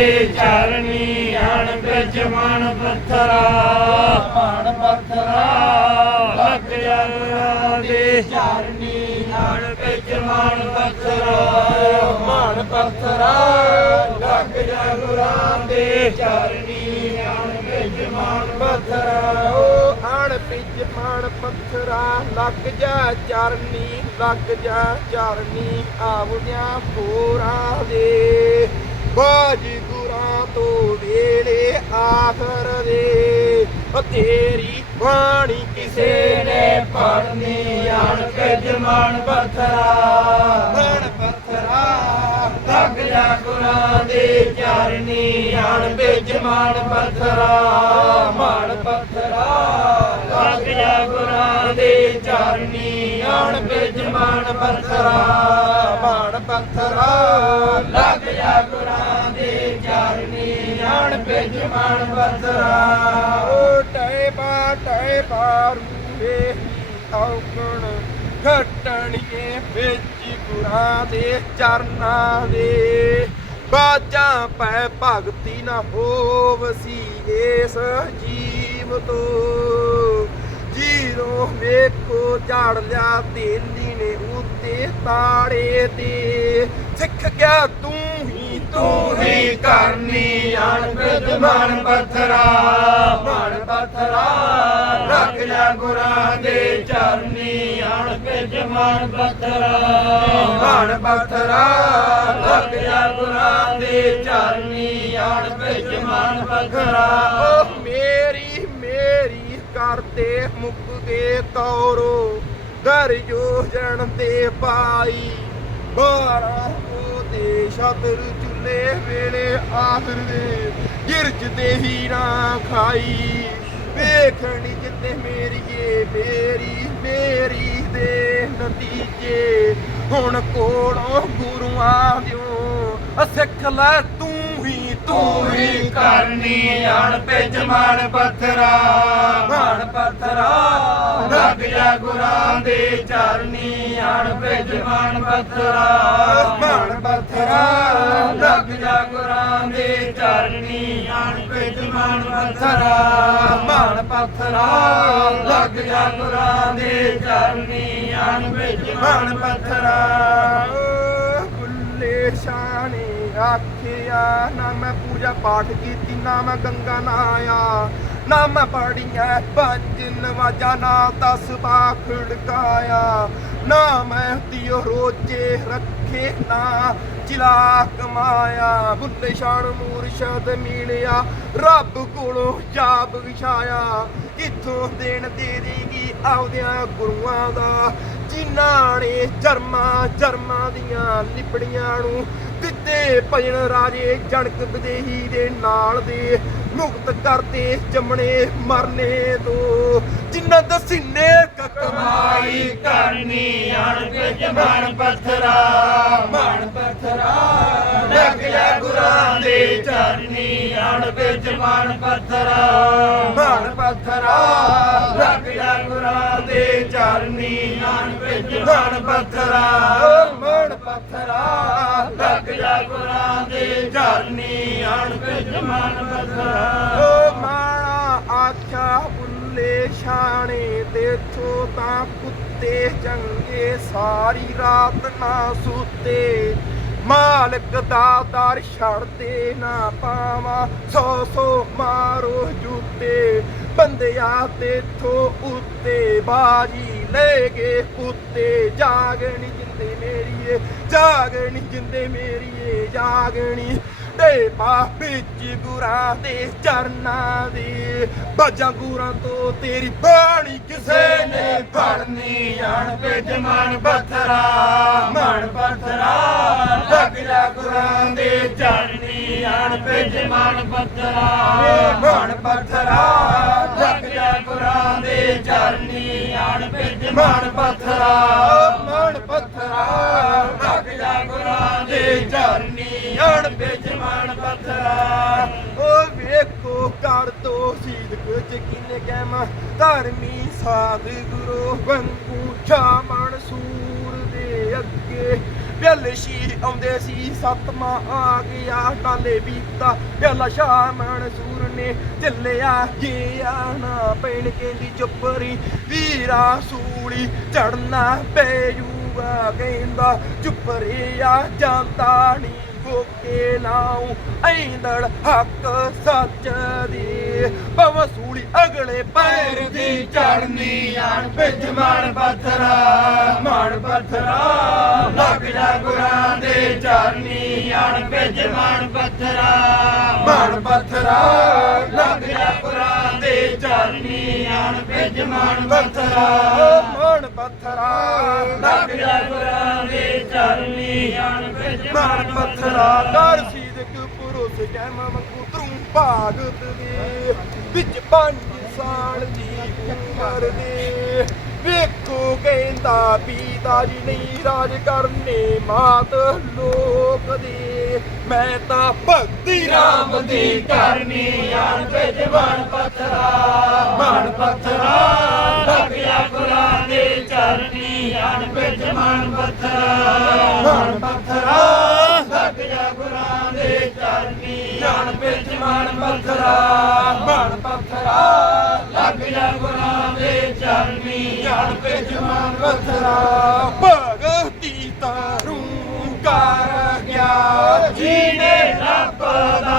ਚਰਨੀ ਆਣ ਵਿੱਚ ਮਨ ਪੱਥਰਾ। ਮਨ ਪੱਥਰਾ। ਲੱਗ ਜਗਰਾ ਦੇ ਚਰਨੀ ਆਣ ਵਿੱਚ ਮਨ ਪੱਥਰਾ। ਮਨ ਪੱਥਰਾ। ਲੱਗ ਜਗਰਾ ਦੇ ਚਰਨੀ ਆਣ ਵਿੱਚ ਮਨ ਪੱਥਰਾ ਆਣ ਪਿੱਜ ਮਾਣ ਪੱਥਰਾ। ਲੱਗ ਜਾ ਚਰਨੀ ਲੱਗ ਜਾ ਚਰਨੀ ਆਵਦਿਆਂ ਫੋਰਾਂ ਦੇ। ਬਾਜ ਗੁਰਾਂ ਤੋਂ ਵੇਲੇ ਆਖਰ ਦੇ ਓ ਤੇਰੀ ਬਾਣੀ ਕਿਸੇ ਨੇ ਪੜਨੀ ਆਣ ਵਿੱਚ ਮਨ ਪੱਥਰਾ। ਮਣ ਪੱਥਰਾ, ਲੱਗ ਜਾ ਗੁਰਾਂ ਦੇ ਚਰਨੀ ਆਣ ਵਿੱਚ ਮਨ ਪੱਥਰਾ। ਮਨ ਪੱਥਰਾ, ਲੱਗ ਜਾ ਗੁਰਾਂ ਦੇ ਚਰਨੀ ਆਣ ਵਿੱਚ ਮਨ ਪੱਥਰਾ। ਪੱਥਰਾ ਲੱਗ ਜਾ ਗੁਰਾਂ ਦੇ ਚਰਨੀ ਆਣ ਵਿੱਚ ਮਨ ਪੱਥਰਾ ਓ ਟੈ ਬਾ ਟੈ ਬਾਰੂਏ ਔਗਣ ਘਟਣੀਏ ਵਿੱਚ ਗੁਰਾਂ ਦੇ ਚਰਨਾਂ ਦੇ ਬਾਜਾਂ ਪੈ ਭਗਤੀ ਨਾ ਹੋਵਸੀ ਇਸ ਜੀਵ ਤੋਂ ਜੀਰੋ ਵੇਖੋ ਝਾੜ ਲਿਆ ਤੇਲੀ ਨੇ ਉੱਤੇ ਤਾੜੇ ਦੇ ਸਿੱਖ ਗਿਆ ਤੂੰ ਹੀ ਤੂੰ ਹੀ ਕਰਨੀ ਆਣ ਮਨ ਪੱਥਰਾ। ਮਨ ਪੱਥਰਾ, ਰੱਖ ਜਾ ਗੁਰਾਂ ਦੇ ਚਰਨੀ ਆਣ ਮਨ ਪੱਥਰਾ। ਮਨ ਪੱਥਰਾ, ਰੱਖ ਜਾ ਗੁਰਾਂ ਦੇ ਚਰਨੀ ਆਣ ਮਨ ਪੱਥਰਾ। ਓ ਮੇਰੀ ਮੇਰੀ ਕਰਤੇ ਮੁੱਕ ਗਏ ਕੌਰੋ ਦਰ ਜਣ ਦੇ ਪਾਈ। ਬਾਰਾਂ ਉਹਦੇ ਸ਼ਤਰ ਚੁੱਲੇ ਵੇਲੇ ਆਖਰ ਦੇ ਗਿਰਜ ਦੇ ਹੀ ਨਾ ਖਾਈ। ਵੇਖਣੀ ਜਿੱਤੇ ਮੇਰੀਏ ਮੇਰੀ ਮੇਰੀ ਦੇ ਨਤੀਜੇ। ਹੁਣ ਕੋਲੋਂ ਗੁਰੂਆਂ ਦਿਓ ਸਿੱਖ ਲੈ ਤੂੰ ਤੂੰ ਹੀ ਕਰਨੀ ਆਣ ਵਿੱਚ ਮਨ ਪੱਥਰਾ। ਮਨ ਪੱਥਰਾ। ਰੱਖ ਜਾ ਗੁਰਾਂ ਦੇ ਚਰਨੀ ਆਣ ਵਿੱਚ ਮਨ ਪੱਥਰਾ। ਮਨ ਪੱਥਰਾ। ਰੱਖ ਜਾ ਗੁਰਾਂ ਦੇ ਚਰਨੀ ਆਣ ਵਿੱਚ ਮਨ ਪੱਥਰਾ। ਮਨ ਪੱਥਰਾ। ਰੱਖ ਜਾ ਗੁਰਾਂ ਦੇ ਚਰਨੀ ਆਣ ਵਿੱਚ ਮਨ ਪੱਥਰਾ। ਬੁੱਲੇ ਸ਼ਾਨੇ ਆਖਿਆ, ਨਾ ਮੈਂ ਪੂਜਾ ਪਾਠ ਕੀਤੀ, ਨਾ ਮੈਂ ਗੰਗਾ ਨਾਇਆ ਨਾ ਮੈਂ ਪੜੀਆਂ ਪੰਜ ਨਵਾਜਾ, ਨਾ ਦਸ ਖੜਕਾਇਆ ਨਾ ਮੈਂ ਦਿਓ ਰੋਜੇ ਰੱਖੇ, ਨਾ ਚਿਲਾ ਕਮਾਇਆ, ਬੁੱਲੇ ਸ਼ਾਨ ਮੂਰਸ਼ਦ ਮਿਲਿਆ ਰੱਬ ਕੋਲੋਂ ਜਾਬ ਵਿਛਾਇਆ, ਕਿੱਥੋਂ ਦੇਣ ਦੇ ਦੇਗੀ ਆਉਦਿਆਂ ਗੁਰੂਆਂ ਦਾ, ਜਿਨ੍ਹਾਂ ਨੇ ਜਰਮਾਂ ਜਰਮਾਂ ਦੀਆਂ ਲਿਪੜੀਆਂ ਨੂੰ ਦਿੱਤੇ ਭਜਨ ਰਾਜੇ ਜਨਕ ਵਿਦੇਹੀ ਦੇ ਨਾਲ ਦੇ ਮੁਕਤ ਕਰਦੇ ਜੰਮਣੇ ਮਰਨੇ ਤੋਂ। ਜਿਨ੍ਹਾਂ ਦਾ ਕਮਾਈ ਕਰਨੀ ਆਣ ਵਿੱਚ ਮਨ ਮਨ ਪੱਥਰਾ, ਲੱਗ ਜਾ ਗੁਰਾਂ ਦੇ ਚਰਨੀ ਆਣ ਵਿੱਚ ਮਨ ਮਨ ਪੱਥਰਾ, ਲੱਗ ਜਾ ਗੁਰਾਂ ਦੇ ਚਰਨੀ ਆਣ ਵਿੱਚ ਮਨ ਗੁਰਾਂ ਦੇ ਚਰਨੀ ਆਣ ਮਨ ਪੱਥਰਾ ਮਾਣਾ ਆਖਿਆ ਬੁੱਲੇ ਸ਼ਾਨੇ ਦੇਖੋ ਤਾਂ ਕੁੱਤੇ ਚੰਗੇ ਸਾਰੀ ਰਾਤ ਨਾ ਸੁੱਤੇ। ਮਾਲਕ ਦਾ ਦਰ ਛੱਡਦੇ ਨਾ ਪਾਵਾਂ, ਸੋ ਸੋ ਮਾਰੋ ਜੁੱਤੇ। ਬੰਦਿਆ ਤੇਥੋਂ ਉੱਤੇ ਬਾਜੀ ਲੈ ਗਏ ਕੁੱਤੇ ਜਾਗਣੀ ਜਿੰਦੇ ਮੇਰੀਏ, ਜਾਗਣੀ ਜਿੰਦੇ ਮੇਰੀਏ, ਜਾਗਣੀ ਦੇ ਵਿੱਚ ਗੁਰਾਂ ਦੇ ਚਰਨਾਂ ਦੇ। ਬਾਜਾਂ ਗੁਰਾਂ ਤੋਂ ਤੇਰੀ ਬਾਣੀ ਕਿਸੇ ਨੇ ਪੜਨੀ ਆਣ ਵਿੱਚ ਮਨ ਪੱਥਰਾ। ਮਨ ਪੱਥਰਾ ਲੱਗ ਗੁਰਾਂ ਦੇ ਚਰਨੀ ਆਣ ਵਿੱਚ ਮਨ ਪੱਥਰਾ। ਮਨ ਪੱਥਰਾ ਲੱਗ ਗੁਰਾਂ ਦੇ ਚਰਨੀ ਆਣ ਵਿੱਚ ਮਨ ਪੱਥਰਾ। ਮਨ ਪੱਥਰਾ। ਲੱਗ ਜਾ ਗੁਰਾਂ ਦੇ ਚਰਨੀ ਆਣ ਵਿੱਚ ਮਨ ਪੱਥਰਾ। ਓ ਵੇਖੋ ਕਰ ਦੋ ਸੀਦ ਕੁਝ ਕਿਨੇ ਕਹਿਮਾ ਧਰਮੀ ਸਾਧ ਗੁਰੂ ਵੰਗੂ ਛਾ ਸ਼ੀਰ ਆਉਂਦੇ ਸੀ ਸਤਮਾ ਆ ਗਿਆ ਨਾਲੇ ਬੀਤਾ ਬਿਆਲਾ ਸ਼ਾਹ ਮਨਸੂਰ ਨੇ ਚੱਲਿਆ, ਗਿਆ ਨਾ ਪੈਣ ਕਹਿੰਦੀ ਚੁੱਪਰੀ ਵੀਰਾ ਸੂਲੀ ਚੜਨਾ ਪੈ ਜੂਗਾ, ਕਹਿੰਦਾ ਚੁੱਪਰੀਆ ਜਾਂਦਾ ਨੀ ਗੋਕੇ ਲਾਉ ਐਂਦੜ ਹੱਕ ਸੱਚ ਦੀ ਪਵ ਸੂਲੀ ਪੈਰ ਦੀ ਚੜਨੀ ਆਣ ਵਿੱਚ ਮਾਣ ਪੱਥਰਾ ਮਾਣ ਪੱਥਰਾ। ਲੱਗ ਜਾ ਗੁਰਾਂ ਦੇ ਚਰਨੀ ਆਣ ਵਿੱਚ ਮਾਣ ਪੱਥਰਾ ਮਾਣ ਪੱਥਰਾ। ਲੱਗ ਜਾ ਗੁਰਾਂ ਦੇ ਚਰਨੀ ਆਣ ਵਿੱਚ ਮਾਣ ਪੱਥਰਾ, ਮਣ ਪੱਥਰਾ। ਲੱਗ ਜਾ ਗੁਰਾਂ ਦੇ ਚਰਨੀ ਆਣ ਵਿੱਚ ਮਾਣ ਪੱਥਰਾ। ਦਰ ਸੀਦਕ ਪੁਰੁষ ਜੈਮ ਮੰਗੂ ਤਰੂ ਭਾਗਤ ਦੇ, ਵਿੱਚ ਪੰਜ ਸਾਲ ਦੀ ਉਮਰ ਦੇ। ਵੇਖੋ ਕਹਿੰਦਾ ਪੀਤਾ ਜੀ ਨਹੀਂ ਰਾਜ ਕਰਨੇ ਮਾਤ ਲੋਕ ਦੇ। ਮੈਂ ਤਾਂ ਭਗਤੀ ਰਾਮ ਰਾਮ ਦੀ ਕਰਨੀ ਆਣ ਵਿੱਚ ਮਾਣ ਪੱਥਰਾ ਮਾਣ ਪੱਥਰਾ ਲੱਗ ਦੇ ਚਰਨੀ ਆਣ ਵਿੱਚ ਮਾਣ ਪੱਥਰਾ ਮਾਣ ਪੱਥਰਾ ਲੱਗ ਦੇ ਚਰਨੀ ਆਣ ਵਿੱਚ ਮਾਣ ਵਿੱਚ ਮਨ ਵਸਰਾ ਭਗਤੀ ਤਾਰੂ ਕਰ ਗਿਆ। ਜੀਨੇ ਲੱਭਦਾ